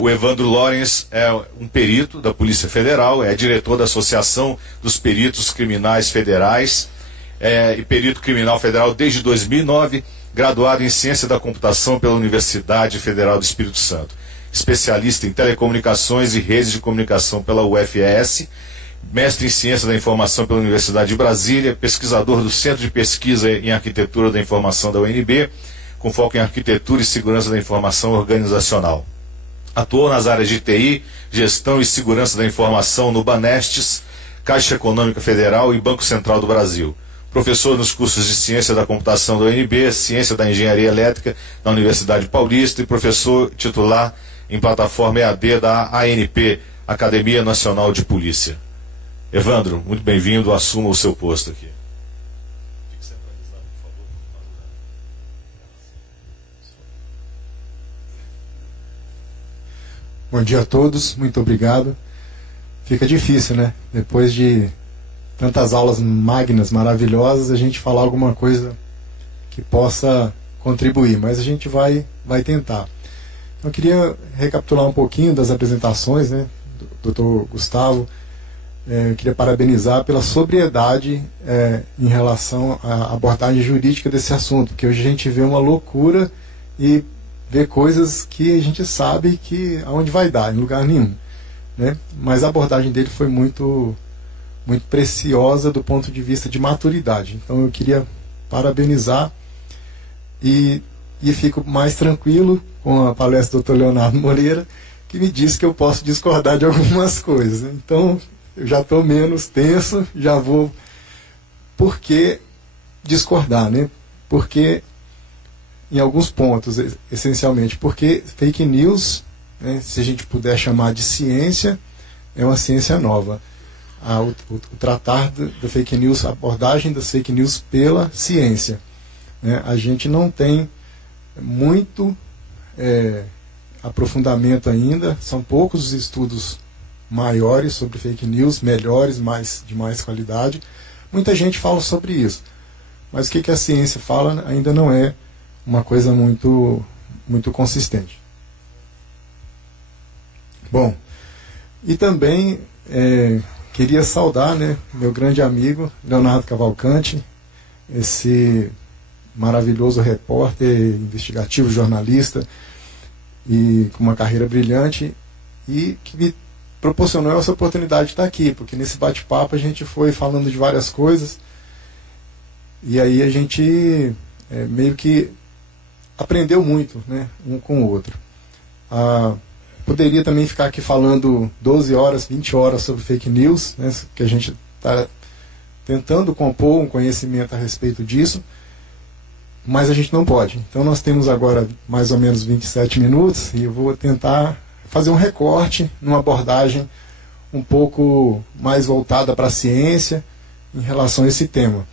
O Evandro Lorenz é um perito da Polícia Federal, é diretor da Associação dos Peritos Criminais Federais e perito criminal federal desde 2009, graduado em Ciência da Computação pela Universidade Federal do Espírito Santo, especialista em telecomunicações e redes de comunicação pela UFES, mestre em Ciência da Informação pela Universidade de Brasília, pesquisador do Centro de Pesquisa em Arquitetura da Informação da UNB, com foco em Arquitetura e Segurança da Informação Organizacional. Atuou nas áreas de TI, Gestão e Segurança da Informação no Banestes, Caixa Econômica Federal e Banco Central do Brasil. Professor nos cursos de Ciência da Computação da UNB, Ciência da Engenharia Elétrica na Universidade Paulista e professor titular em plataforma EAD da ANP, Academia Nacional de Polícia. Evandro, muito bem-vindo, assuma o seu posto aqui. Bom dia a todos, muito obrigado. Fica difícil, né? Depois de tantas aulas magnas, maravilhosas, a gente falar alguma coisa que possa contribuir, mas a gente vai tentar. Eu queria recapitular um pouquinho das apresentações, né, do Dr. Gustavo. Eu queria parabenizar pela sobriedade em relação à abordagem jurídica desse assunto, porque hoje a gente vê uma loucura e vê coisas que a gente sabe que aonde vai dar, em lugar nenhum, né? Mas a abordagem dele foi muito preciosa do ponto de vista de maturidade. Então eu queria parabenizar e fico mais tranquilo com a palestra do Dr. Leonardo Moreira, que me disse que eu posso discordar de algumas coisas, né? Então eu já estou menos tenso, já vou. Por que discordar, né? Porque em alguns pontos, essencialmente, porque fake news, né, se a gente puder chamar de ciência, é uma ciência nova. O tratar do fake news, a abordagem das fake news pela ciência, né, a gente não tem muito aprofundamento ainda, são poucos os estudos maiores sobre fake news, melhores, de mais qualidade. Muita gente fala sobre isso, mas o que a ciência fala ainda não é uma coisa muito consistente. Bom, e também queria saudar, né, meu grande amigo Leonardo Cavalcante, esse maravilhoso repórter, investigativo, jornalista, e com uma carreira brilhante, e que me proporcionou essa oportunidade de estar aqui, porque nesse bate-papo a gente foi falando de várias coisas, e aí a gente meio que aprendeu muito, né, um com o outro. Poderia também ficar aqui falando 12 horas, 20 horas sobre fake news, né, que a gente está tentando compor um conhecimento a respeito disso, mas a gente não pode. Então nós temos agora mais ou menos 27 minutos e eu vou tentar fazer um recorte numa abordagem um pouco mais voltada para a ciência em relação a esse tema.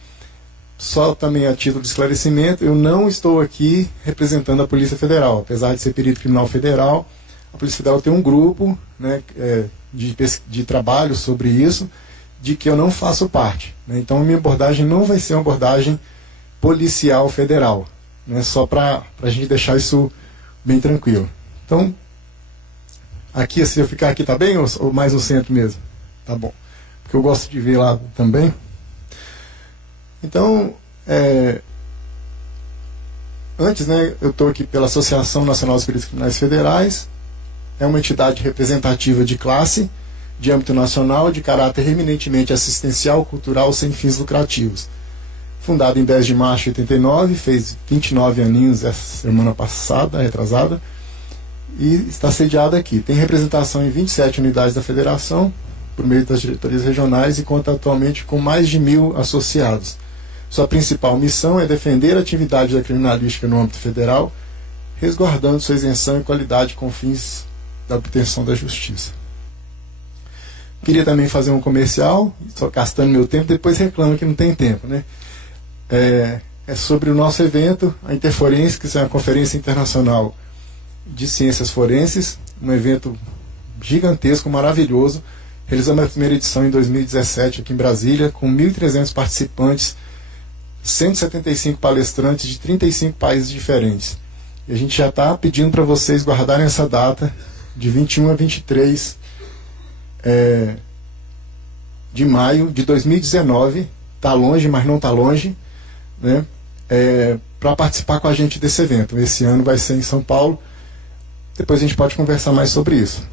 Só também a título de esclarecimento, eu não estou aqui representando a Polícia Federal. Apesar de ser perito criminal federal, a Polícia Federal tem um grupo, né, de trabalho sobre isso, de que eu não faço parte, né? Então a minha abordagem não vai ser uma abordagem policial federal, né? Só para a gente deixar isso bem tranquilo. Então, aqui, se eu ficar aqui, tá bem? Ou mais no centro mesmo? Tá bom. Porque eu gosto de ver lá também. Então, antes, né, eu estou aqui pela Associação Nacional dos Peritos Criminais Federais, é uma entidade representativa de classe, de âmbito nacional, de caráter eminentemente assistencial, cultural, sem fins lucrativos. Fundada em 10 de março de 89, fez 29 aninhos essa semana passada, retrasada, e está sediada aqui. Tem representação em 27 unidades da federação, por meio das diretorias regionais, e conta atualmente com mais de 1.000 associados. Sua principal missão é defender a atividade da criminalística no âmbito federal, resguardando sua isenção e qualidade com fins da obtenção da justiça. Queria também fazer um comercial, só gastando meu tempo, depois reclamo que não tem tempo, né? É sobre o nosso evento, a Interforense, que é uma conferência internacional de ciências forenses, um evento gigantesco, maravilhoso. Realizamos a primeira edição em 2017 aqui em Brasília, com 1.300 participantes, 175 palestrantes de 35 países diferentes. E a gente já está pedindo para vocês guardarem essa data, de 21 a 23 de maio de 2019, está longe, mas não está longe, né? Para participar com a gente desse evento. Esse ano vai ser em São Paulo. Depois a gente pode conversar mais sobre isso.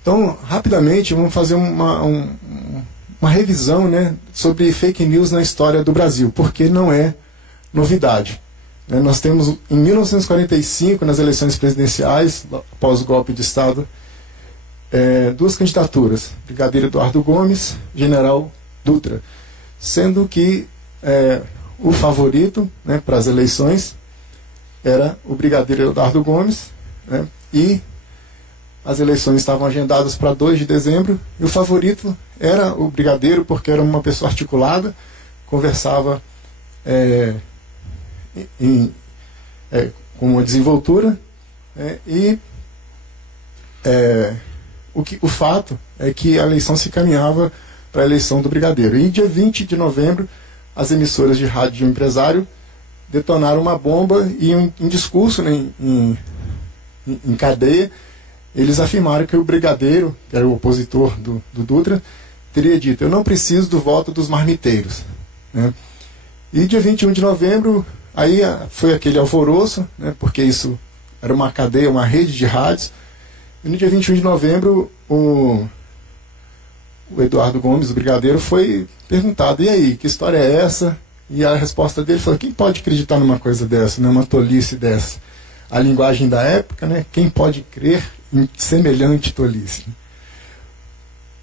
Então, rapidamente, vamos fazer uma revisão, né, sobre fake news na história do Brasil, porque não é novidade. Nós temos, em 1945, nas eleições presidenciais, após o golpe de Estado, duas candidaturas, Brigadeiro Eduardo Gomes, General Dutra, sendo que o favorito, né, para as eleições era o Brigadeiro Eduardo Gomes, né, e as eleições estavam agendadas para 2 de dezembro, e o favorito era o Brigadeiro, porque era uma pessoa articulada, conversava com uma desenvoltura, e o fato é que a eleição se caminhava para a eleição do Brigadeiro. E dia 20 de novembro, as emissoras de rádio de um empresário detonaram uma bomba e em discurso, né, em cadeia, eles afirmaram que o Brigadeiro, que era o opositor do Dutra, teria dito: eu não preciso do voto dos marmiteiros, né? E dia 21 de novembro, aí foi aquele alvoroço, né, porque isso era uma cadeia, uma rede de rádios. E no dia 21 de novembro, o Eduardo Gomes, o Brigadeiro, foi perguntado: e aí, que história é essa? E a resposta dele foi: quem pode acreditar numa coisa dessa, né, uma tolice dessa? A linguagem da época, né, quem pode crer em semelhante tolice?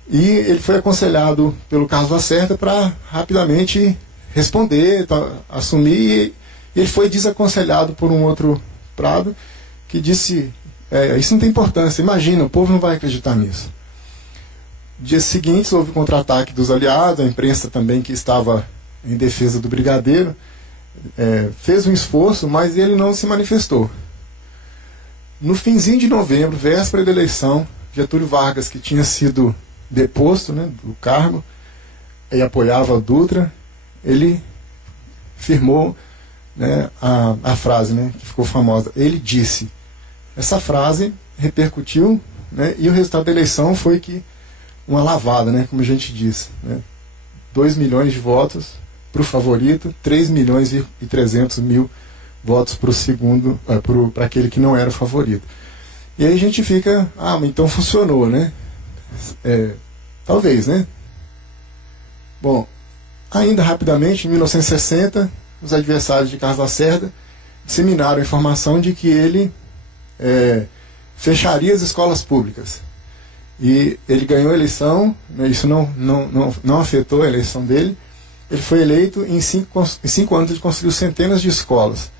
E ele foi aconselhado pelo Carlos Lacerda para rapidamente responder, assumir, e ele foi desaconselhado por um outro Prado, que disse: isso não tem importância, imagina, o povo não vai acreditar nisso. Dias seguintes houve contra-ataque dos aliados, a imprensa também, que estava em defesa do Brigadeiro, fez um esforço, mas ele não se manifestou. No finzinho de novembro, véspera da eleição, Getúlio Vargas, que tinha sido deposto, né, do cargo e apoiava o Dutra, ele firmou, né, a frase, né, que ficou famosa. Ele disse. Essa frase repercutiu, né, e o resultado da eleição foi que uma lavada, né, como a gente disse, né, 2 milhões de votos para o favorito, 3 milhões e 300 mil votos para o segundo, para aquele que não era o favorito. E aí a gente fica: então funcionou, né? Talvez, né? Bom, ainda rapidamente, em 1960, os adversários de Carlos Lacerda disseminaram a informação de que ele fecharia as escolas públicas. E ele ganhou a eleição, né, isso não afetou a eleição dele. Ele foi eleito e em 5 anos ele construiu centenas de escolas.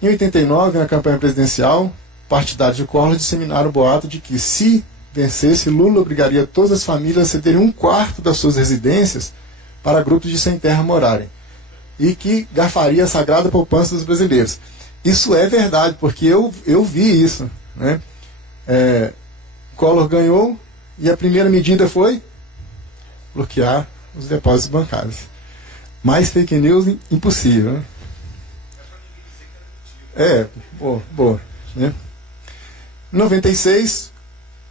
Em 89, na campanha presidencial, partidários de Collor disseminaram o boato de que, se vencesse, Lula obrigaria todas as famílias a cederem 1/4 das suas residências para grupos de sem terra morarem, e que garfaria a sagrada poupança dos brasileiros. Isso é verdade, porque eu vi isso, né? Collor ganhou e a primeira medida foi bloquear os depósitos bancários. Mais fake news impossível, né? Boa, né? Em 96,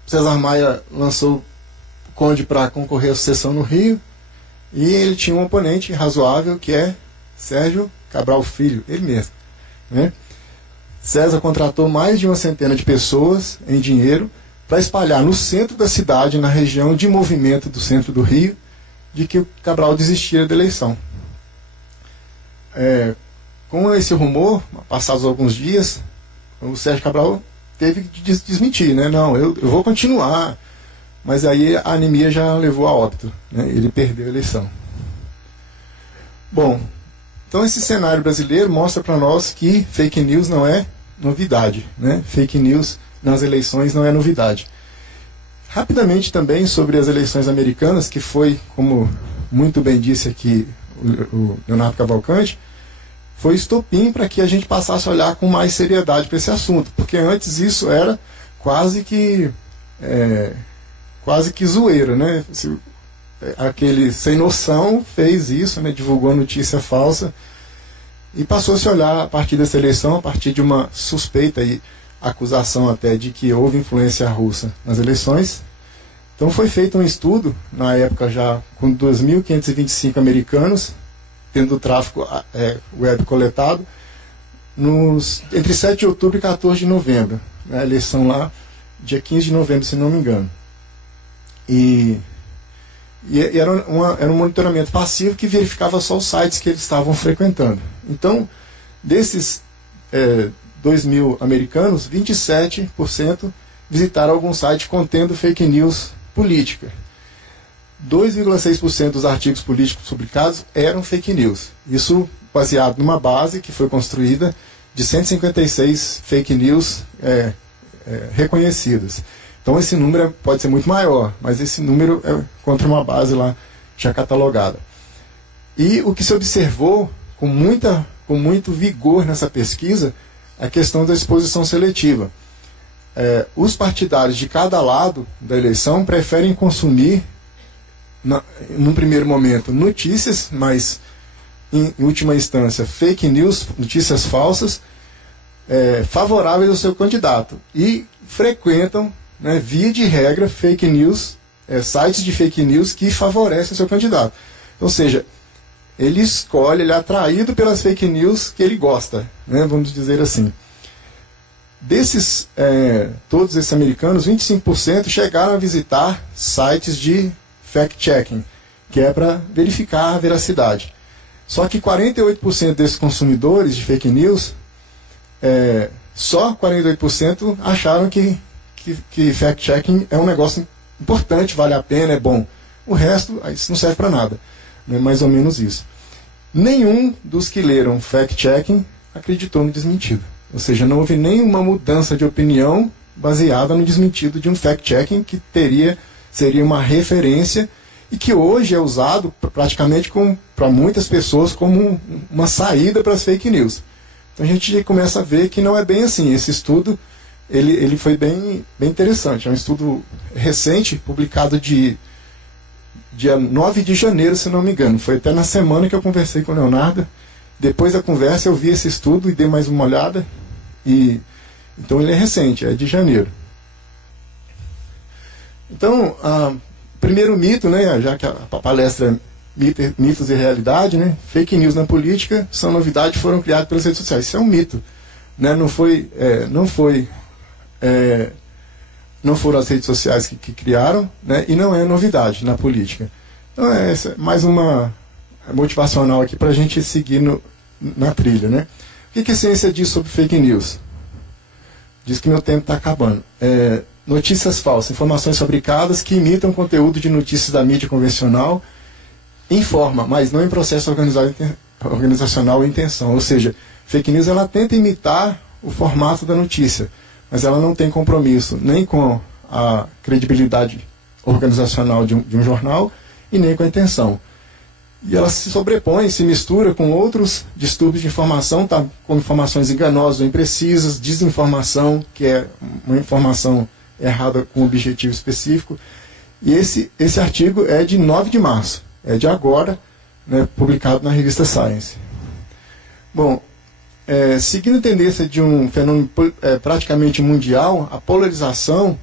César Maia lançou o Conde para concorrer à sucessão no Rio, e ele tinha um oponente razoável, que é Sérgio Cabral Filho, ele mesmo, né? César contratou mais de uma centena de pessoas em dinheiro para espalhar no centro da cidade, na região de movimento do centro do Rio, de que o Cabral desistia da eleição. Com esse rumor, passados alguns dias, o Sérgio Cabral teve que desmentir, né? Não, eu vou continuar. Mas aí a anemia já levou a óbito, né? Ele perdeu a eleição. Bom, então esse cenário brasileiro mostra para nós que fake news não é novidade, né? Fake news nas eleições não é novidade. Rapidamente também sobre as eleições americanas, que foi, como muito bem disse aqui o Leonardo Cavalcante, foi estopim para que a gente passasse a olhar com mais seriedade para esse assunto, porque antes isso era quase que zoeira, né? Aquele sem noção fez isso, né? Divulgou a notícia falsa, e passou-se a olhar a partir dessa eleição, a partir de uma suspeita aí acusação até de que houve influência russa nas eleições. Então foi feito um estudo, na época já com 2.525 americanos, tendo o tráfego web coletado, entre 7 de outubro e 14 de novembro. A eleição lá, dia 15 de novembro, se não me engano. E era um monitoramento passivo que verificava só os sites que eles estavam frequentando. Então, desses 2.000 americanos, 27% visitaram algum site contendo fake news política. 2,6% dos artigos políticos publicados eram fake news. Isso baseado numa base que foi construída de 156 fake news reconhecidas. Então esse número pode ser muito maior, mas esse número é contra uma base lá já catalogada. E o que se observou com muito vigor nessa pesquisa é a questão da exposição seletiva. Os partidários de cada lado da eleição preferem consumir, num primeiro momento, notícias, mas em última instância fake news, notícias falsas, favoráveis ao seu candidato, e frequentam, via de regra, fake news, sites de fake news que favorecem o seu candidato. Ou seja, ele é atraído pelas fake news que ele gosta, vamos dizer assim. Desses, todos esses americanos, 25% chegaram a visitar sites de fact-checking, que é para verificar a veracidade. Só que 48% desses consumidores de fake news, só 48% acharam que fact-checking é um negócio importante, vale a pena, é bom. O resto, isso não serve para nada. É mais ou menos isso. Nenhum dos que leram fact-checking acreditou no desmentido. Ou seja, não houve nenhuma mudança de opinião baseada no desmentido de um fact-checking que seria uma referência e que hoje é usado praticamente para muitas pessoas como uma saída para as fake news. Então a gente começa a ver que não é bem assim. Esse estudo ele foi bem interessante. É um estudo recente, publicado dia 9 de janeiro, se não me engano. Foi até na semana que eu conversei com o Leonardo. Depois da conversa eu vi esse estudo e dei mais uma olhada. Então ele é recente, é de janeiro. Então, primeiro mito, já que a palestra é mitos e realidade, fake news na política são novidades, foram criadas pelas redes sociais. Isso é um mito. Não foram as redes sociais que criaram, e não é novidade na política. Então essa é mais uma motivacional aqui para a gente seguir na trilha. O que a ciência diz sobre fake news? Diz que meu tempo está acabando. Notícias falsas, informações fabricadas que imitam conteúdo de notícias da mídia convencional em forma, mas não em processo organizacional ou intenção. Ou seja, fake news ela tenta imitar o formato da notícia, mas ela não tem compromisso nem com a credibilidade organizacional de um jornal e nem com a intenção. E ela se sobrepõe, se mistura com outros distúrbios de informação, como informações enganosas ou imprecisas, desinformação, que é uma informação errada com um objetivo específico. E esse artigo é de 9 de março, é de agora, publicado na revista Science. Bom, seguindo a tendência de um fenômeno praticamente mundial, a polarização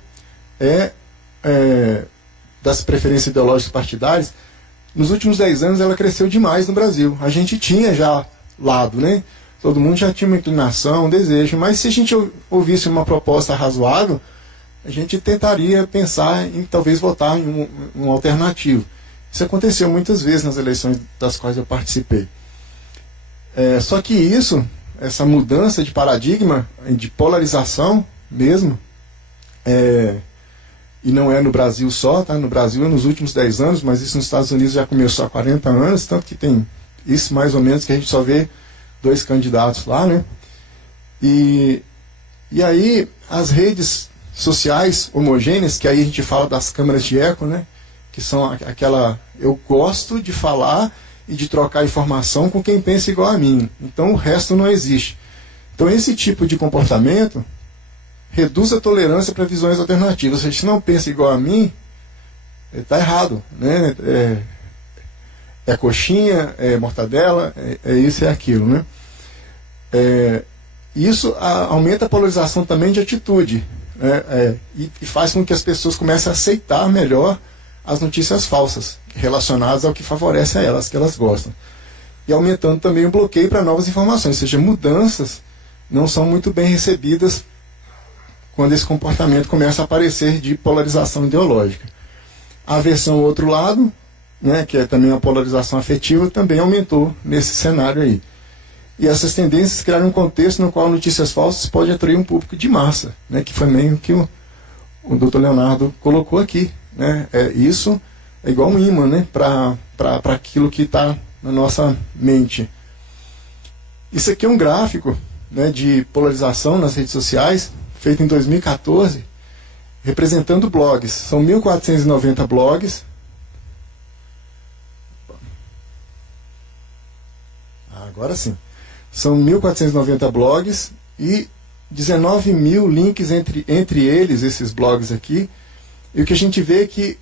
das preferências ideológicas partidárias. Nos últimos 10 anos ela cresceu demais no Brasil. A gente tinha já lado, todo mundo já tinha uma inclinação, um desejo, mas se a gente ouvisse uma proposta razoável, a gente tentaria pensar em talvez votar em um alternativo. Isso aconteceu muitas vezes nas eleições das quais eu participei. Só que essa mudança de paradigma, de polarização mesmo, e não é no Brasil só, no Brasil é nos últimos 10 anos, mas isso nos Estados Unidos já começou há 40 anos, tanto que tem isso mais ou menos que a gente só vê 2 candidatos lá, E aí as redes sociais homogêneas, que aí a gente fala das câmaras de eco, que são eu gosto de falar e de trocar informação com quem pensa igual a mim, então o resto não existe. Então esse tipo de comportamento reduz a tolerância para visões alternativas. Se a gente não pensa igual a mim, está errado. É coxinha, é mortadela, é isso e é aquilo. Isso aumenta a polarização também de atitude, né? E faz com que as pessoas comecem a aceitar melhor as notícias falsas relacionadas ao que favorece a elas, que elas gostam. E aumentando também o bloqueio para novas informações, ou seja, mudanças não são muito bem recebidas quando esse comportamento começa a aparecer de polarização ideológica. A aversão ao outro lado, né, que é também uma polarização afetiva, também aumentou nesse cenário aí. E essas tendências criaram um contexto no qual notícias falsas podem atrair um público de massa, né, que foi meio que o Dr. Leonardo colocou aqui, né? Isso é igual um imã, né, para aquilo que está na nossa mente. Isso aqui é um gráfico, né, de polarização nas redes sociais, feito em 2014, representando blogs. São 1.490 blogs. Agora sim. São 1.490 blogs e 19 mil links entre eles, esses blogs aqui. E o que a gente vê é que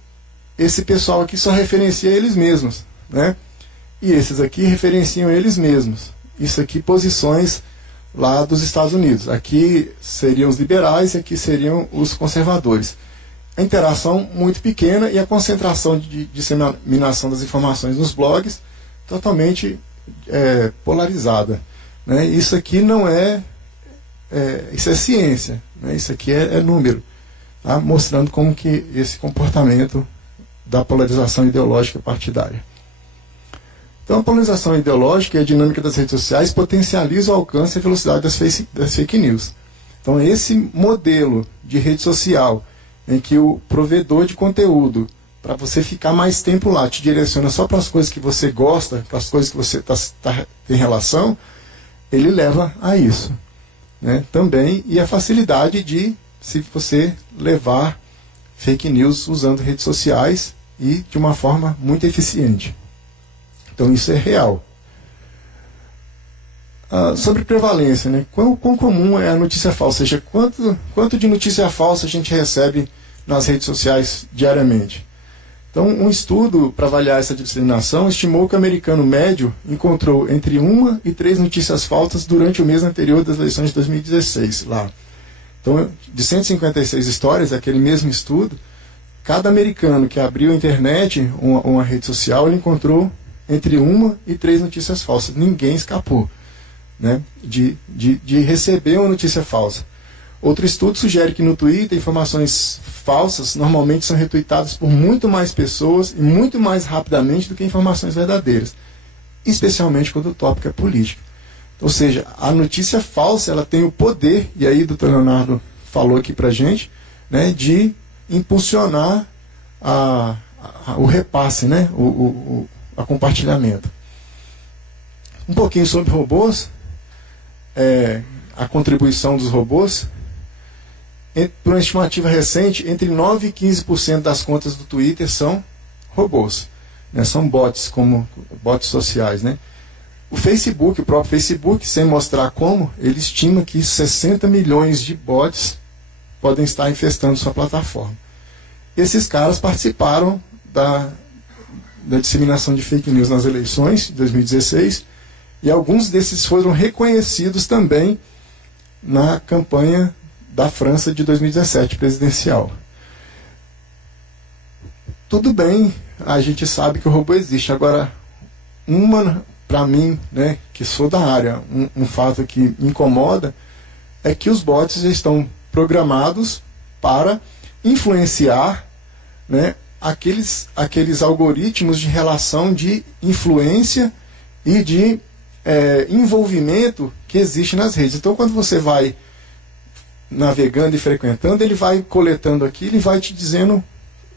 esse pessoal aqui só referencia eles mesmos, né? E esses aqui referenciam eles mesmos. Isso aqui, posições lá dos Estados Unidos. Aqui seriam os liberais e aqui seriam os conservadores. A interação muito pequena e a concentração de disseminação das informações nos blogs totalmente polarizada, né? Isso aqui não isso é ciência, né? Isso aqui é número, tá? Mostrando como que esse comportamento da polarização ideológica partidária. Então, a polarização ideológica e a dinâmica das redes sociais potencializa o alcance e a velocidade das fake news. Então, esse modelo de rede social, em que o provedor de conteúdo, para você ficar mais tempo lá, te direciona só para as coisas que você gosta, para as coisas que você tem relação, ele leva a isso, né? Também, e a facilidade de se você levar fake news usando redes sociais e de uma forma muito eficiente. Então isso é real. Sobre prevalência, né? Quão comum é a notícia falsa? Ou seja, quanto de notícia falsa a gente recebe nas redes sociais diariamente? Então, um estudo para avaliar essa disseminação estimou que o americano médio encontrou entre 1 e 3 notícias falsas durante o mês anterior das eleições de 2016, lá. Então, de 156 histórias, aquele mesmo estudo, cada americano que abriu a internet, uma rede social, ele encontrou entre 1 e 3 notícias falsas. Ninguém escapou, né, de receber uma notícia falsa. Outro estudo sugere que no Twitter, informações falsas normalmente são retuitadas por muito mais pessoas e muito mais rapidamente do que informações verdadeiras, especialmente quando o tópico é político. Ou seja, a notícia falsa, ela tem o poder, e aí o Dr. Leonardo falou aqui pra gente, né, de impulsionar o repasse, né, o compartilhamento. Um pouquinho sobre robôs, a contribuição dos robôs. Por uma estimativa recente, entre 9% e 15% das contas do Twitter são robôs, né? São bots, como bots sociais, né? O Facebook, o próprio Facebook, sem mostrar como, ele estima que 60 milhões de bots podem estar infestando sua plataforma. Esses caras participaram da disseminação de fake news nas eleições de 2016 e alguns desses foram reconhecidos também na campanha da França de 2017, presidencial. Tudo bem, a gente sabe que o robô existe. Agora, para mim, né, que sou da área, um fato que me incomoda é que os bots estão programados para influenciar, né, aqueles algoritmos de relação de influência e de envolvimento que existe nas redes. Então, quando você vai navegando e frequentando, ele vai coletando aquilo e vai te dizendo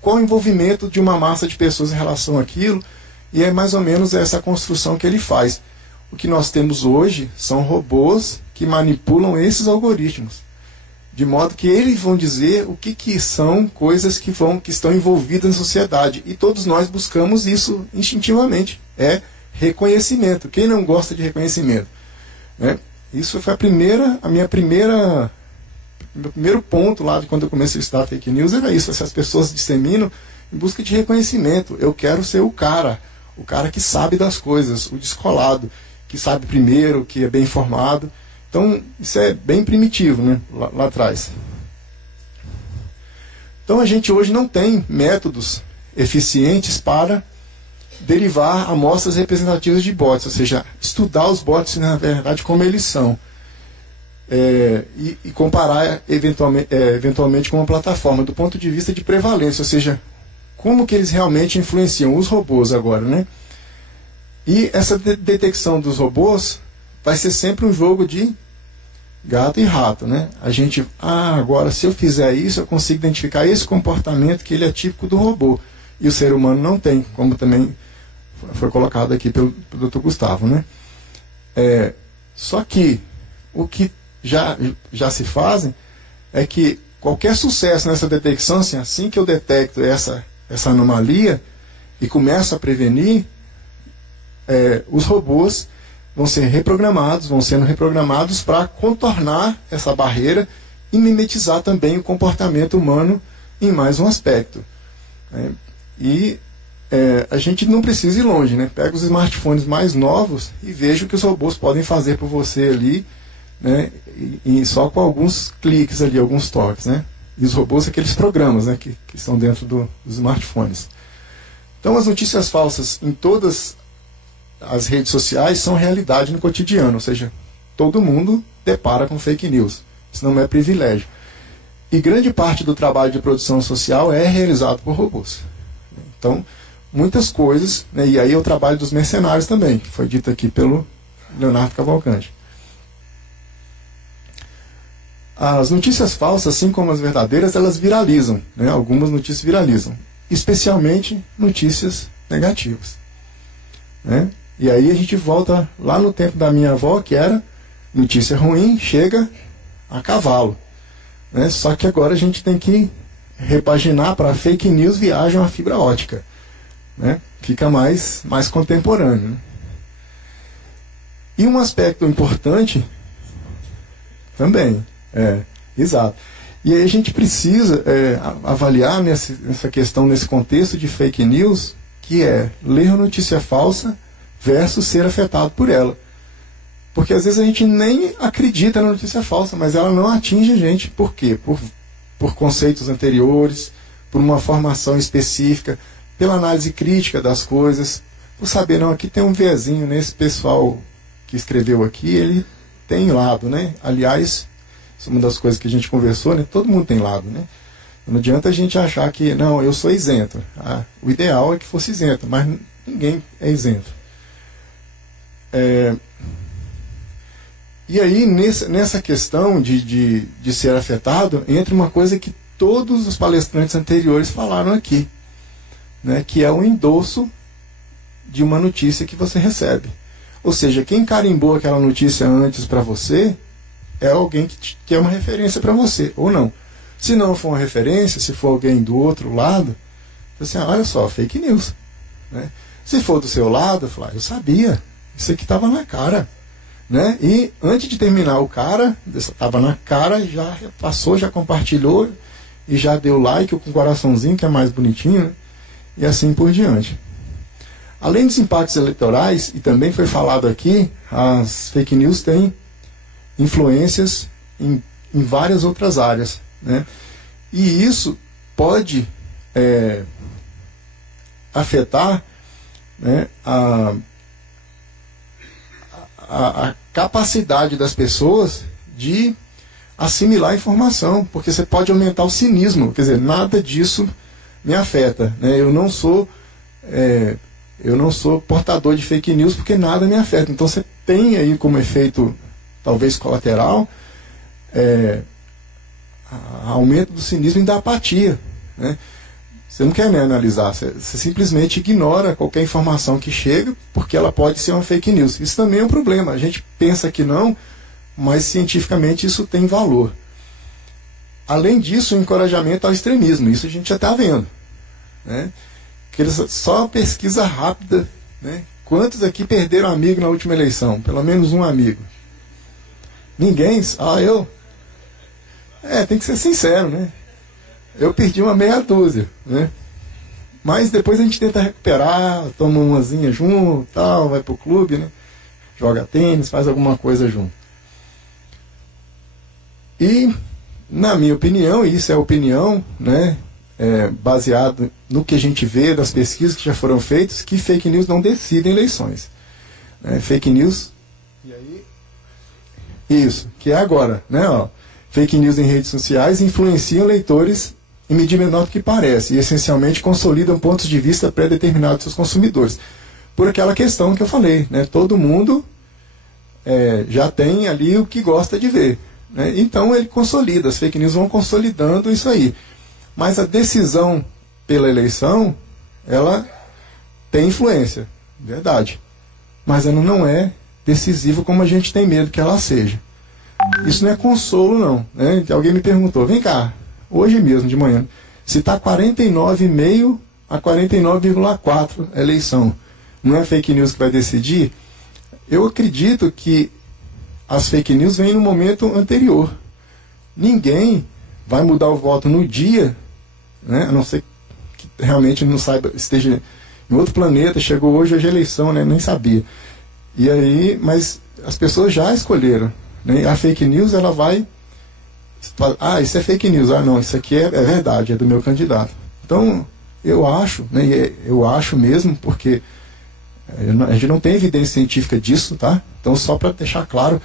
qual o envolvimento de uma massa de pessoas em relação àquilo, e é mais ou menos essa construção que ele faz. O que nós temos hoje são robôs que manipulam esses algoritmos, de modo que eles vão dizer o que são coisas que estão envolvidas na sociedade, e todos nós buscamos isso instintivamente, reconhecimento. Quem não gosta de reconhecimento, né? Isso foi meu primeiro ponto lá de quando eu comecei a estudar fake news era isso. Se as pessoas disseminam em busca de reconhecimento, eu quero ser o cara que sabe das coisas, o descolado, que sabe primeiro, que é bem informado. Então, isso é bem primitivo, né? Lá atrás. Então, a gente hoje não tem métodos eficientes para derivar amostras representativas de bots, ou seja, estudar os bots, na verdade, como eles são. E comparar eventualmente com uma plataforma do ponto de vista de prevalência, ou seja, como que eles realmente influenciam os robôs agora, né? E essa detecção dos robôs vai ser sempre um jogo de gato e rato, né? A gente, agora se eu fizer isso, eu consigo identificar esse comportamento que ele é típico do robô. E o ser humano não tem, como também foi colocado aqui pelo Dr. Gustavo, né? Só que o que já se fazem é que qualquer sucesso nessa detecção, assim que eu detecto essa anomalia e começo a prevenir, os robôs vão sendo reprogramados para contornar essa barreira e mimetizar também o comportamento humano em mais um aspecto. A gente não precisa ir longe, né? Pega os smartphones mais novos e veja o que os robôs podem fazer por você ali, né? E só com alguns cliques ali, alguns toques, né? E os robôs, aqueles programas, né, que estão dentro dos smartphones. Então, as notícias falsas em todas as redes sociais são realidade no cotidiano, ou seja, todo mundo depara com fake news. Isso não é privilégio. E grande parte do trabalho de produção social é realizado por robôs. Então, muitas coisas, né, e aí é o trabalho dos mercenários também, que foi dito aqui pelo Leonardo Cavalcante. As notícias falsas, assim como as verdadeiras, elas viralizam, né? Algumas notícias viralizam, especialmente notícias negativas, né? E aí a gente volta lá no tempo da minha avó, que era notícia ruim, chega a cavalo, né? Só que agora a gente tem que repaginar para fake news viajam a fibra ótica, né? Fica mais contemporâneo, né? E um aspecto importante também, exato. E aí a gente precisa avaliar nessa questão, nesse contexto de fake news, que é ler a notícia falsa versus ser afetado por ela. Porque às vezes a gente nem acredita na notícia falsa, mas ela não atinge a gente. Por quê? Por conceitos anteriores, por uma formação específica, pela análise crítica das coisas, por saber, não, aqui tem um viésinho, né? Esse pessoal que escreveu aqui, ele tem lado, né? Aliás, isso é uma das coisas que a gente conversou, né? Todo mundo tem lado, né? Não adianta a gente achar que, não, eu sou isento. O ideal é que fosse isento, mas ninguém é isento. E aí, nessa questão de ser afetado, entra uma coisa que todos os palestrantes anteriores falaram aqui, né? Que é o endosso de uma notícia que você recebe. Ou seja, quem carimbou aquela notícia antes para você é alguém que é uma referência para você, ou não. Se não for uma referência, se for alguém do outro lado, assim, olha só, fake news, né? Se for do seu lado, eu sabia, isso aqui estava na cara, né? E antes de terminar o cara, estava na cara, já passou, já compartilhou e já deu like com o coraçãozinho, que é mais bonitinho, né? E assim por diante. Além dos impactos eleitorais, e também foi falado aqui, as fake news têm influências em várias outras áreas, né? E isso pode afetar, né, a capacidade das pessoas de assimilar informação, porque você pode aumentar o cinismo, quer dizer, nada disso me afeta, né? Eu não sou portador de fake news porque nada me afeta. Então você tem aí como efeito, talvez colateral, aumento do cinismo e da apatia, né? Você não quer nem analisar, você simplesmente ignora qualquer informação que chega, porque ela pode ser uma fake news. Isso também é um problema. A gente pensa que não, mas cientificamente isso tem valor. Além disso, o encorajamento ao extremismo. Isso a gente já está vendo, né? Só pesquisa rápida, né? Quantos aqui perderam amigo na última eleição? Pelo menos um amigo. Ninguém? Eu? Tem que ser sincero, né? Eu perdi uma meia dúzia, né? Mas depois a gente tenta recuperar, toma umazinha junto, tal, vai pro clube, né? Joga tênis, faz alguma coisa junto. E, na minha opinião, e isso é opinião, né, baseado no que a gente vê das pesquisas que já foram feitas, que fake news não decidem eleições. Fake news... E aí... Isso, que é agora, né, ó. Fake news em redes sociais influenciam leitores em medida menor do que parece e essencialmente consolidam pontos de vista pré-determinados dos seus consumidores. Por aquela questão que eu falei, né? Todo mundo já tem ali o que gosta de ver, né? Então ele consolida, as fake news vão consolidando isso aí. Mas a decisão pela eleição, ela tem influência, verdade. Mas ela não é decisiva como a gente tem medo que ela seja. Isso não é consolo, não, né? Alguém me perguntou, vem cá, hoje mesmo de manhã, se está 49,5 a 49,4 a eleição, não é fake news que vai decidir? Eu acredito que as fake news vêm no momento anterior. Ninguém vai mudar o voto no dia, né? A não ser que realmente não saiba, esteja em outro planeta, chegou hoje a eleição, né? Nem sabia. E aí, mas as pessoas já escolheram, né? A fake news, ela vai... isso é fake news. Não, isso aqui é verdade, é do meu candidato. Então, eu acho, né? Eu acho mesmo, porque a gente não tem evidência científica disso, tá? Então, só para deixar claro,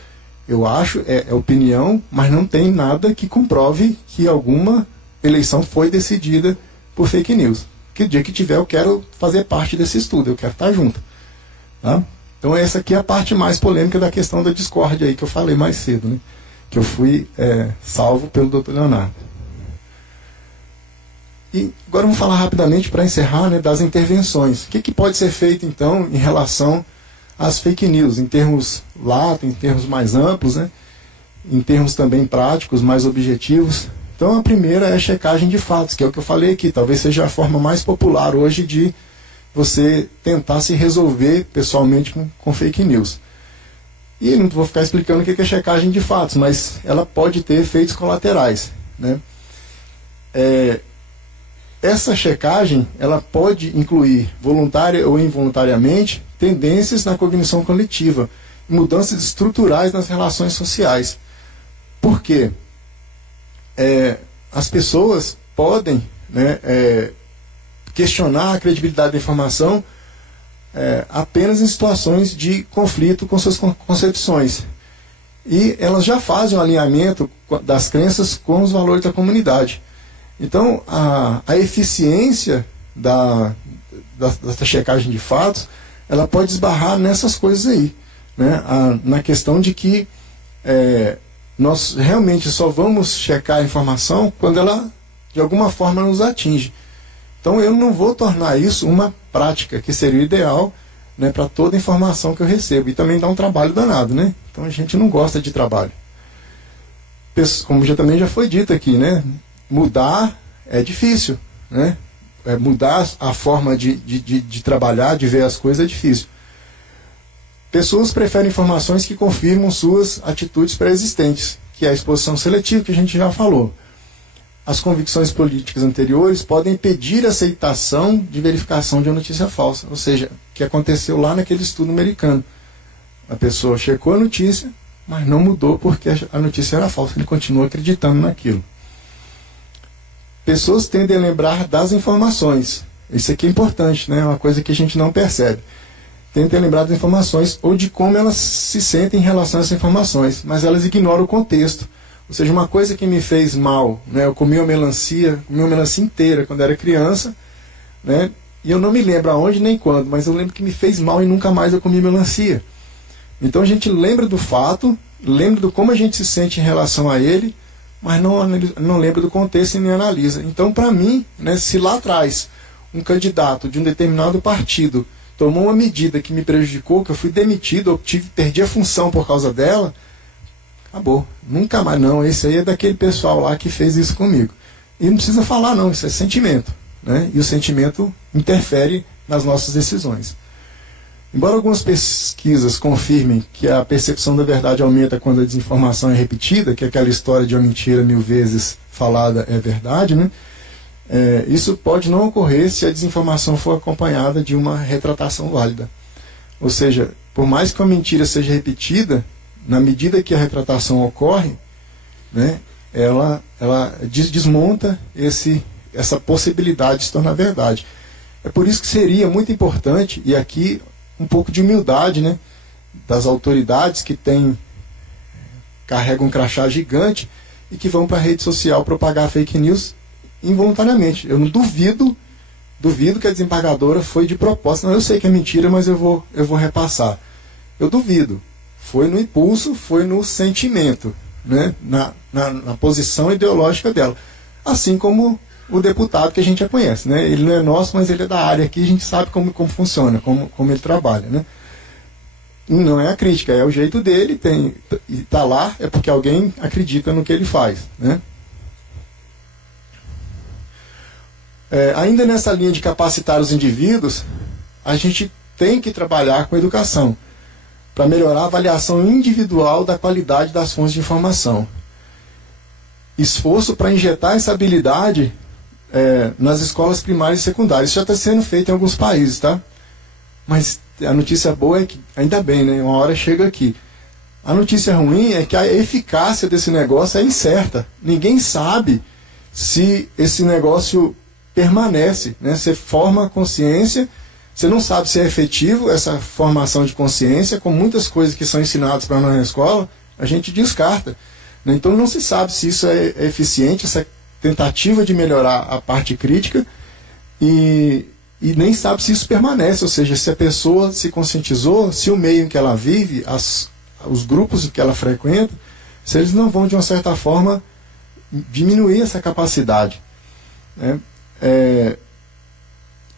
eu acho, é opinião, mas não tem nada que comprove que alguma eleição foi decidida por fake news. Que o dia que tiver, eu quero fazer parte desse estudo, eu quero estar junto, tá? Então essa aqui é a parte mais polêmica da questão da discórdia aí, que eu falei mais cedo, né? Que eu fui salvo pelo Dr. Leonardo. E agora vamos falar rapidamente, para encerrar, né, das intervenções. O que pode ser feito, então, em relação às fake news, em termos lato, em termos mais amplos, né? Em termos também práticos, mais objetivos. Então a primeira é a checagem de fatos, que é o que eu falei aqui, talvez seja a forma mais popular hoje de você tentar se resolver pessoalmente com fake news. E não vou ficar explicando o que é checagem de fatos, mas ela pode ter efeitos colaterais, né? Essa checagem, ela pode incluir, voluntária ou involuntariamente, tendências na cognição coletiva, mudanças estruturais nas relações sociais. Por quê? As pessoas podem, né, questionar a credibilidade da informação apenas em situações de conflito com suas concepções. E elas já fazem um alinhamento das crenças com os valores da comunidade. Então, a eficiência da checagem de fatos, ela pode esbarrar nessas coisas aí, né? Na questão de que nós realmente só vamos checar a informação quando ela, de alguma forma, nos atinge. Então eu não vou tornar isso uma prática, que seria o ideal, né, para toda a informação que eu recebo. E também dá um trabalho danado, né? Então a gente não gosta de trabalho. Como também já foi dito aqui, né? Mudar é difícil, né? Mudar a forma de trabalhar, de ver as coisas é difícil. Pessoas preferem informações que confirmam suas atitudes pré-existentes, que é a exposição seletiva, que a gente já falou. As convicções políticas anteriores podem impedir a aceitação de verificação de uma notícia falsa. Ou seja, o que aconteceu lá naquele estudo americano. A pessoa checou a notícia, mas não mudou porque a notícia era falsa. Ele continua acreditando naquilo. Pessoas tendem a lembrar das informações. Isso aqui é importante, né? É uma coisa que a gente não percebe. Tendem a lembrar das informações ou de como elas se sentem em relação a essas informações, mas elas ignoram o contexto. Ou seja, uma coisa que me fez mal, né? Eu comi uma melancia inteira quando era criança, né? E eu não me lembro aonde nem quando, mas eu lembro que me fez mal e nunca mais eu comi melancia. Então a gente lembra do fato, lembra do como a gente se sente em relação a ele, mas não lembra do contexto e nem analisa. Então, para mim, né, se lá atrás um candidato de um determinado partido tomou uma medida que me prejudicou, que eu fui demitido, ou perdi a função por causa dela, acabou. Nunca mais, não. Esse aí é daquele pessoal lá que fez isso comigo. E não precisa falar, não. Isso é sentimento, né? E o sentimento interfere nas nossas decisões. Embora algumas pesquisas confirmem que a percepção da verdade aumenta quando a desinformação é repetida, que é aquela história de uma mentira 1000 vezes falada é verdade, né? Isso pode não ocorrer se a desinformação for acompanhada de uma retratação válida. Ou seja, por mais que uma mentira seja repetida, na medida que a retratação ocorre, né, ela desmonta essa possibilidade de se tornar verdade. É por isso que seria muito importante, e aqui um pouco de humildade, né, das autoridades que carregam um crachá gigante e que vão para a rede social propagar fake news involuntariamente. Eu não duvido que a desembargadora foi de propósito. Não, eu sei que é mentira, mas eu vou repassar. Eu duvido. Foi no impulso, foi no sentimento, né, na posição ideológica dela. Assim como o deputado que a gente já conhece, né? Ele não é nosso, mas ele é da área aqui, a gente sabe como funciona, como ele trabalha, né? Não é a crítica, é o jeito dele, e tá lá é porque alguém acredita no que ele faz, né? Ainda nessa linha de capacitar os indivíduos, a gente tem que trabalhar com educação para melhorar a avaliação individual da qualidade das fontes de informação. Esforço para injetar essa habilidade nas escolas primárias e secundárias. Isso já está sendo feito em alguns países, tá? Mas a notícia boa é que, ainda bem, né? Uma hora chega aqui. A notícia ruim é que a eficácia desse negócio é incerta. Ninguém sabe se esse negócio permanece, né? Você forma a consciência, você não sabe se é efetivo essa formação de consciência, com muitas coisas que são ensinadas para nós na escola, a gente descarta, né? Então não se sabe se isso é eficiente, essa tentativa de melhorar a parte crítica, e nem sabe se isso permanece, ou seja, se a pessoa se conscientizou, se o meio em que ela vive, os grupos em que ela frequenta, se eles não vão, de uma certa forma, diminuir essa capacidade, né?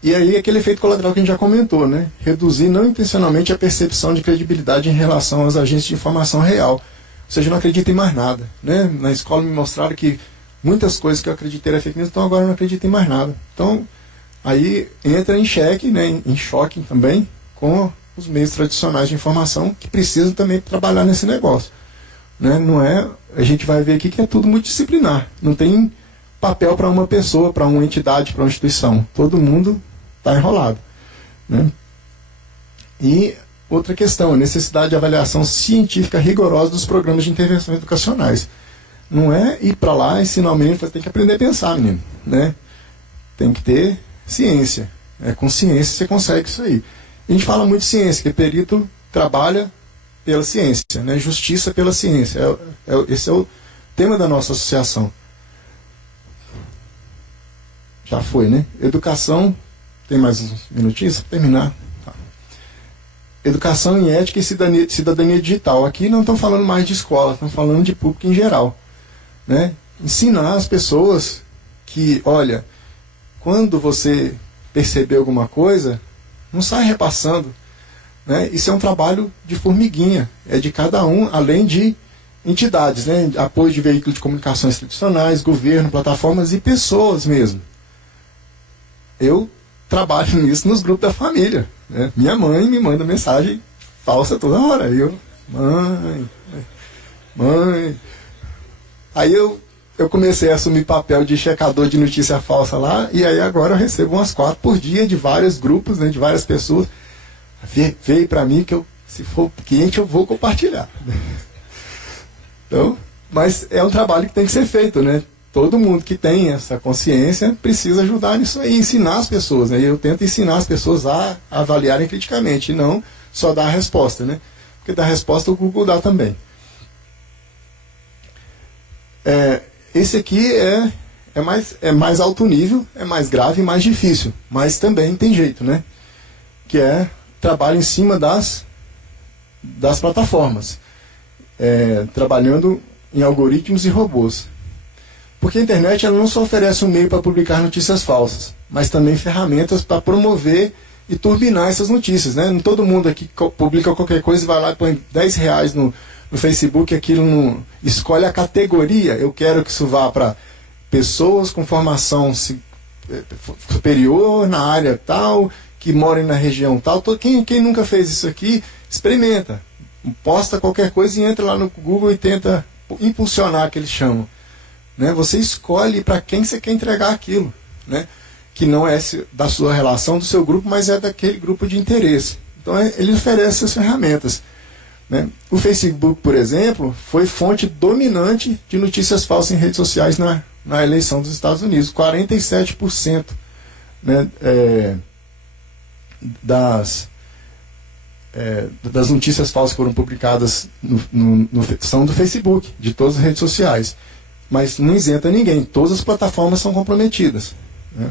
E aí aquele efeito colateral que a gente já comentou, né? Reduzir não intencionalmente a percepção de credibilidade em relação aos agentes de informação real. Ou seja, não acredita em mais nada, né? Na escola me mostraram que muitas coisas que eu acreditei era fake news, então agora eu não acredito em mais nada. Então, aí entra em xeque, né, em choque também com os meios tradicionais de informação que precisam também trabalhar nesse negócio, né? Não é, a gente vai ver aqui que é tudo multidisciplinar. Não tem papel para uma pessoa, para uma entidade, para uma instituição. Todo mundo está enrolado, né? E outra questão, a necessidade de avaliação científica rigorosa dos programas de intervenções educacionais. Não é ir para lá, ensinar o menino, você tem que aprender a pensar, menino, né? Tem que ter ciência. Com ciência você consegue isso aí. A gente fala muito de ciência, que perito trabalha pela ciência, né? Justiça pela ciência. Esse é o tema da nossa associação. Já foi, né? Educação, tem mais uns minutinhos para terminar? Tá. Educação em ética e cidadania digital. Aqui não estão falando mais de escola, estão falando de público em geral, né? Ensinar as pessoas que, olha, quando você perceber alguma coisa, não sai repassando, né? Isso é um trabalho de formiguinha, é de cada um, além de entidades, né? Apoio de veículos de comunicação institucionais, governo, plataformas e pessoas mesmo. Eu trabalho nisso nos grupos da família, né? Minha mãe me manda mensagem falsa toda hora. Mãe. Aí eu comecei a assumir papel de checador de notícia falsa lá, e aí agora eu recebo umas 4 por dia de vários grupos, né, de várias pessoas. Veio para mim que se for quente, eu vou compartilhar. Então, mas é um trabalho que tem que ser feito, né? Todo mundo que tem essa consciência precisa ajudar nisso aí, ensinar as pessoas, né? E eu tento ensinar as pessoas a avaliarem criticamente, e não só dar a resposta, né? Porque dar a resposta o Google dá também. Esse aqui é mais alto nível, é mais grave e mais difícil, mas também tem jeito, né? Que é trabalho em cima das plataformas, trabalhando em algoritmos e robôs. Porque a internet ela não só oferece um meio para publicar notícias falsas, mas também ferramentas para promover e turbinar essas notícias, né? Não todo mundo aqui publica qualquer coisa e vai lá e põe R$10 no Facebook, aquilo escolhe a categoria. Eu quero que isso vá para pessoas com formação superior na área tal, que morem na região tal. Quem nunca fez isso aqui, experimenta. Posta qualquer coisa e entra lá no Google e tenta impulsionar, que eles chamam. Né? Você escolhe para quem você quer entregar aquilo, né? Que não é da sua relação, do seu grupo, mas é daquele grupo de interesse. Então ele oferece essas ferramentas. né? O Facebook, por exemplo, foi fonte dominante de notícias falsas em redes sociais na eleição dos Estados Unidos. 47%, né, das notícias falsas que foram publicadas são do Facebook, de todas as redes sociais. Mas não isenta ninguém, todas as plataformas são comprometidas, né?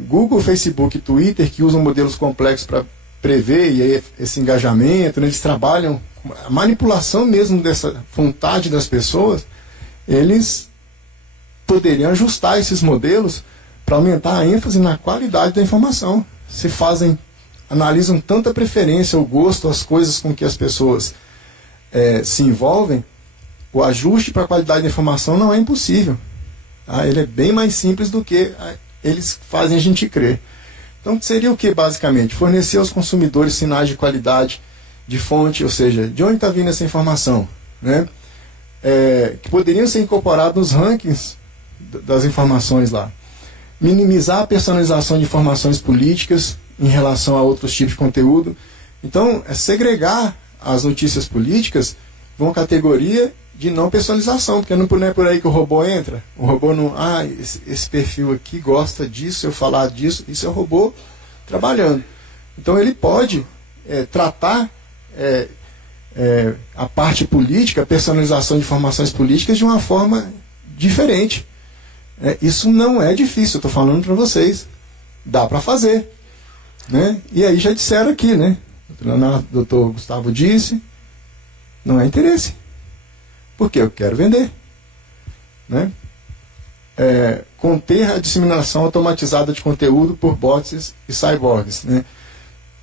Google, Facebook e Twitter, que usam modelos complexos para prever e aí, esse engajamento, né, eles trabalham a manipulação mesmo dessa vontade das pessoas. Eles poderiam ajustar esses modelos para aumentar a ênfase na qualidade da informação. Se analisam tanta preferência, o gosto, as coisas com que as pessoas se envolvem, o ajuste para a qualidade da informação não é impossível. Tá? Ele é bem mais simples do que eles fazem a gente crer. Então seria o que basicamente? Fornecer aos consumidores sinais de qualidade de fonte, ou seja, de onde está vindo essa informação, né? Que poderiam ser incorporados nos rankings das informações lá. Minimizar a personalização de informações políticas em relação a outros tipos de conteúdo. Então, segregar as notícias políticas numa categoria de não personalização, porque não é por aí que o robô entra. O robô não, esse perfil aqui gosta disso, eu falar disso, isso é o robô trabalhando. Então ele pode tratar a parte política, a personalização de informações políticas de uma forma diferente. Isso não é difícil, eu estou falando para vocês. Dá para fazer, né? E aí já disseram aqui, né? O doutor Gustavo disse, não é interesse. Porque eu quero vender, né? Conter a disseminação automatizada de conteúdo por bots e cyborgs, né?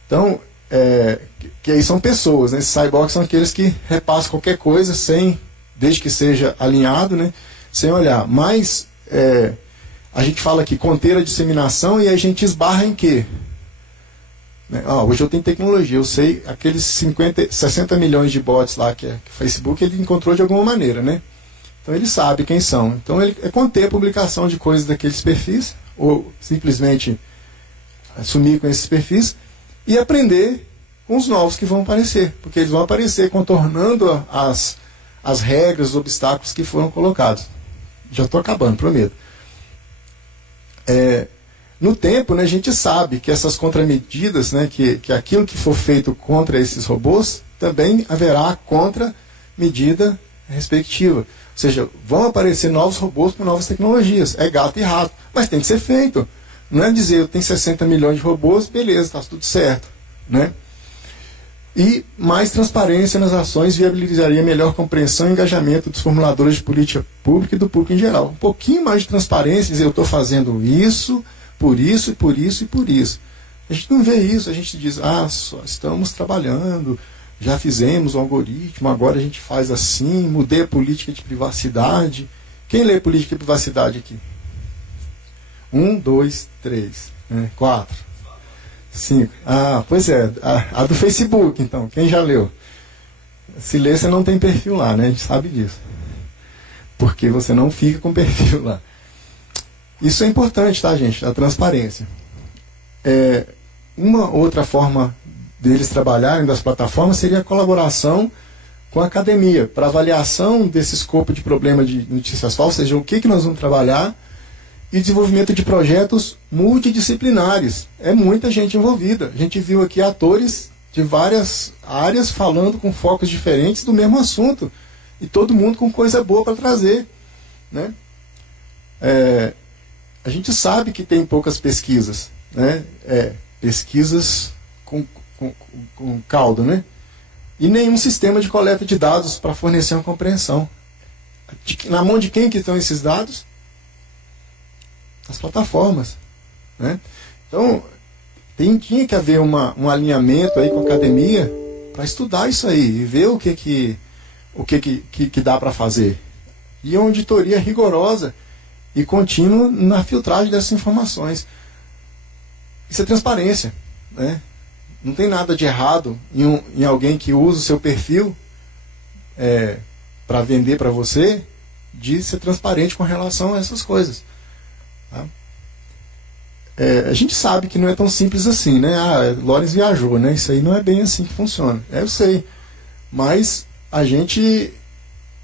Então, que aí são pessoas, né? Esses cyborgs são aqueles que repassam qualquer coisa desde que seja alinhado, né? Sem olhar. Mas a gente fala aqui conter a disseminação e a gente esbarra em quê? Hoje eu tenho tecnologia, eu sei aqueles 60 milhões de bots lá que o Facebook ele encontrou de alguma maneira, né? Então ele sabe quem são. Então ele conter a publicação de coisas daqueles perfis, ou simplesmente sumir com esses perfis e aprender com os novos que vão aparecer, porque eles vão aparecer contornando as regras, os obstáculos que foram colocados. Já estou acabando, prometo. No tempo, né, a gente sabe que essas contramedidas, né, que aquilo que for feito contra esses robôs, também haverá contramedida respectiva. Ou seja, vão aparecer novos robôs com novas tecnologias. É gato e rato. Mas tem que ser feito. Não é dizer, eu tenho 60 milhões de robôs, beleza, está tudo certo, né? E mais transparência nas ações viabilizaria melhor compreensão e engajamento dos formuladores de política pública e do público em geral. Um pouquinho mais de transparência, dizer, eu estou fazendo isso, por isso, e por isso, e por isso. A gente não vê isso, a gente diz, só estamos trabalhando, já fizemos o algoritmo, agora a gente faz assim, mudei a política de privacidade. Quem lê política de privacidade aqui? 1, 2, 3, 4, 5. Pois é, a do Facebook, então, quem já leu? Se lê, você não tem perfil lá, né? A gente sabe disso. Porque você não fica com perfil lá. Isso é importante, tá, gente? A transparência. Uma outra forma deles trabalharem, das plataformas, seria a colaboração com a academia, para avaliação desse escopo de problema de notícias falsas, ou seja, o que nós vamos trabalhar, e desenvolvimento de projetos multidisciplinares. É muita gente envolvida. A gente viu aqui atores de várias áreas falando com focos diferentes do mesmo assunto, e todo mundo com coisa boa para trazer, né? A gente sabe que tem poucas pesquisas, né? Pesquisas com caldo, né? E nenhum sistema de coleta de dados para fornecer uma compreensão. Na mão de quem que estão esses dados? As plataformas, né? Então, tinha que haver um alinhamento aí com a academia para estudar isso aí e ver o que dá para fazer. E uma auditoria rigorosa e contínua na filtragem dessas informações. Isso é transparência, né? Não tem nada de errado em alguém que usa o seu perfil para vender para você, de ser transparente com relação a essas coisas. Tá? a gente sabe que não é tão simples assim, né? Ah, Lawrence viajou, né? Isso aí não é bem assim que funciona. Eu sei. Mas a gente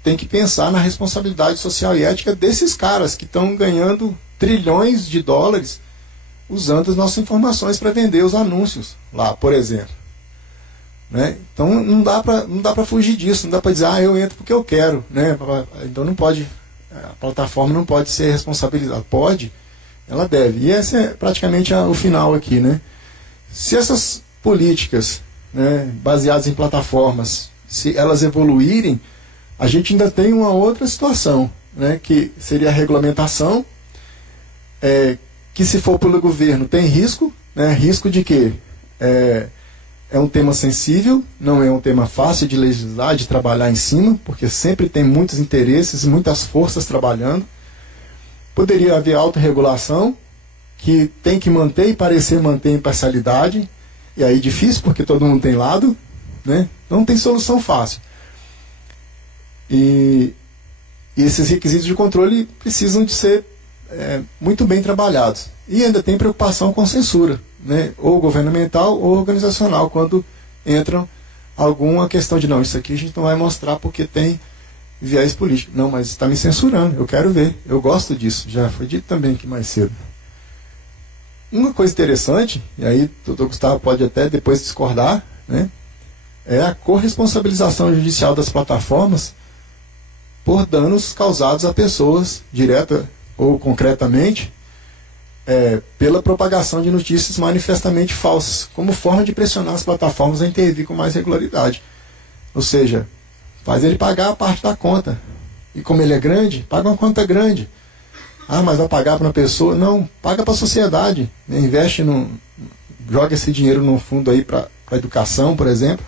tem que pensar na responsabilidade social e ética desses caras que estão ganhando trilhões de dólares usando as nossas informações para vender os anúncios lá, por exemplo. Né? Então não dá para fugir disso, não dá para dizer, eu entro porque eu quero. Né? Então não pode, a plataforma não pode ser responsabilizada. Pode, ela deve. E esse é praticamente o final aqui. Né? Se essas políticas, né, baseadas em plataformas, se elas evoluírem, a gente ainda tem uma outra situação, né, que seria a regulamentação, que se for pelo governo tem risco, né, risco de quê? É um tema sensível, não é um tema fácil de legislar, de trabalhar em cima, porque sempre tem muitos interesses, muitas forças trabalhando. Poderia haver autorregulação, que tem que manter e parecer manter imparcialidade, e aí difícil, porque todo mundo tem lado, né? Não tem solução fácil. E esses requisitos de controle precisam de ser muito bem trabalhados. E ainda tem preocupação com censura, né? Ou governamental ou organizacional, quando entram alguma questão de, não, isso aqui a gente não vai mostrar porque tem viés político. Não, mas está me censurando, eu quero ver, eu gosto disso. Já foi dito também aqui mais cedo. Uma coisa interessante, e aí o Dr. Gustavo pode até depois discordar, né? É a corresponsabilização judicial das plataformas por danos causados a pessoas, direta ou concretamente, pela propagação de notícias manifestamente falsas, como forma de pressionar as plataformas a intervir com mais regularidade. Ou seja, faz ele pagar a parte da conta. E como ele é grande, paga uma conta grande. Ah, mas vai pagar para uma pessoa? Não, paga para a sociedade. Investe, joga esse dinheiro num fundo aí para educação, por exemplo.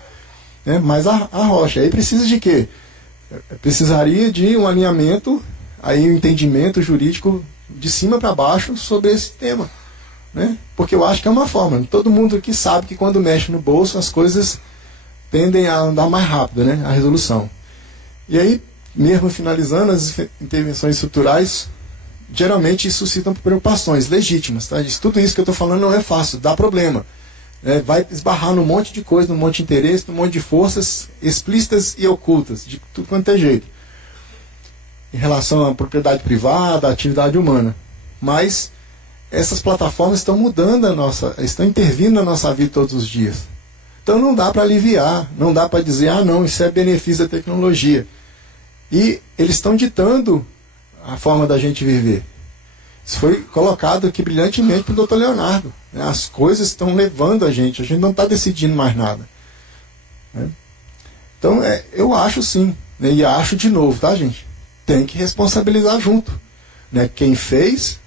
Né? Mas a rocha, aí precisa de quê? Precisaria de um alinhamento, aí um entendimento jurídico de cima para baixo sobre esse tema, né? Porque eu acho que é uma forma. Todo mundo aqui sabe que quando mexe no bolso as coisas tendem a andar mais rápido, né? A resolução. E aí, mesmo finalizando, as intervenções estruturais geralmente suscitam preocupações legítimas, tá? Tudo isso que eu estou falando não é fácil, dá problema. Vai esbarrar num monte de coisa, num monte de interesse, num monte de forças explícitas e ocultas, de tudo quanto é jeito, em relação à propriedade privada, à atividade humana. Mas essas plataformas estão mudando estão intervindo na nossa vida todos os dias. Então não dá para aliviar, não dá para dizer, não, isso é benefício da tecnologia. E eles estão ditando a forma da gente viver. Isso foi colocado aqui brilhantemente pelo Dr. Leonardo. As coisas estão levando a gente não está decidindo mais nada. Então, eu acho sim, né? E acho de novo, tá, gente? Tem que responsabilizar junto. Né? Quem fez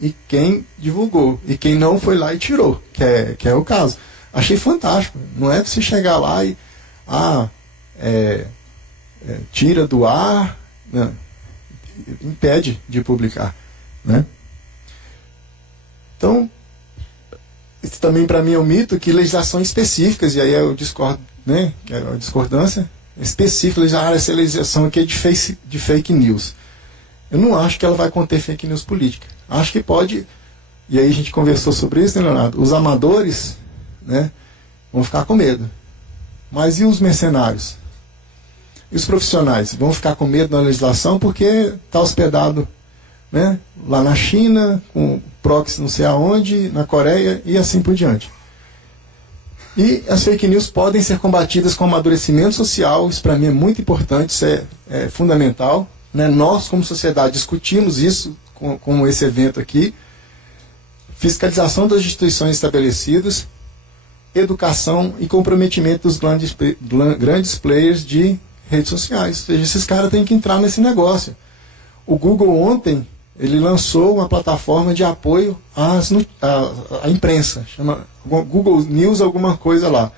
e quem divulgou. E quem não foi lá e tirou, que é o caso. Achei fantástico. Não é você chegar lá e tira do ar, né? Impede de publicar. Né? Então, isso também para mim é um mito, que legislações específicas, e aí eu discordo, né, que é a discordância específica, essa legislação aqui é de fake news. Eu não acho que ela vai conter fake news política. Acho que pode, e aí a gente conversou sobre isso, né, Leonardo? Os amadores, né, vão ficar com medo. Mas e os mercenários? E os profissionais? Vão ficar com medo da legislação porque está hospedado, né, lá na China, com proxy não sei aonde, na Coreia e assim por diante. E as fake news podem ser combatidas com amadurecimento social, isso para mim é muito importante, isso é fundamental. Né? Nós, como sociedade, discutimos isso com esse evento aqui. Fiscalização das instituições estabelecidas, educação e comprometimento dos grandes players de redes sociais. Ou seja, esses caras têm que entrar nesse negócio. O Google ontem, ele lançou uma plataforma de apoio à imprensa, chama Google News alguma coisa lá,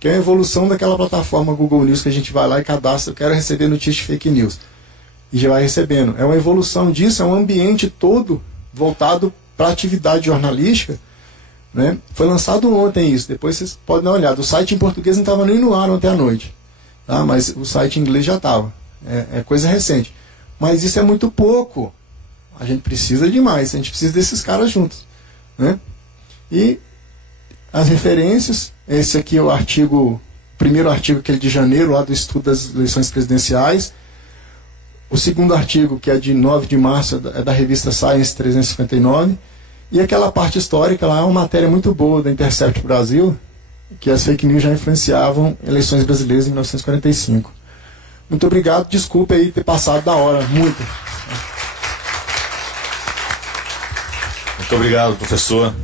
que é a evolução daquela plataforma Google News que a gente vai lá e cadastra, eu quero receber notícias de fake news. E já vai recebendo. É uma evolução disso, é um ambiente todo voltado para a atividade jornalística. Né? Foi lançado ontem isso, depois vocês podem dar uma olhada. O site em português não estava nem no ar ontem à noite, tá? Mas o site em inglês já estava. É coisa recente. Mas isso é muito pouco. A gente precisa de mais, a gente precisa desses caras juntos. Né? E as referências, esse aqui é o primeiro artigo, aquele de janeiro, lá do estudo das eleições presidenciais. O segundo artigo, que é de 9 de março, é da revista Science 359. E aquela parte histórica lá é uma matéria muito boa da Intercept Brasil, que as fake news já influenciavam eleições brasileiras em 1945. Muito obrigado, desculpe aí ter passado da hora, muito. Muito obrigado, professor.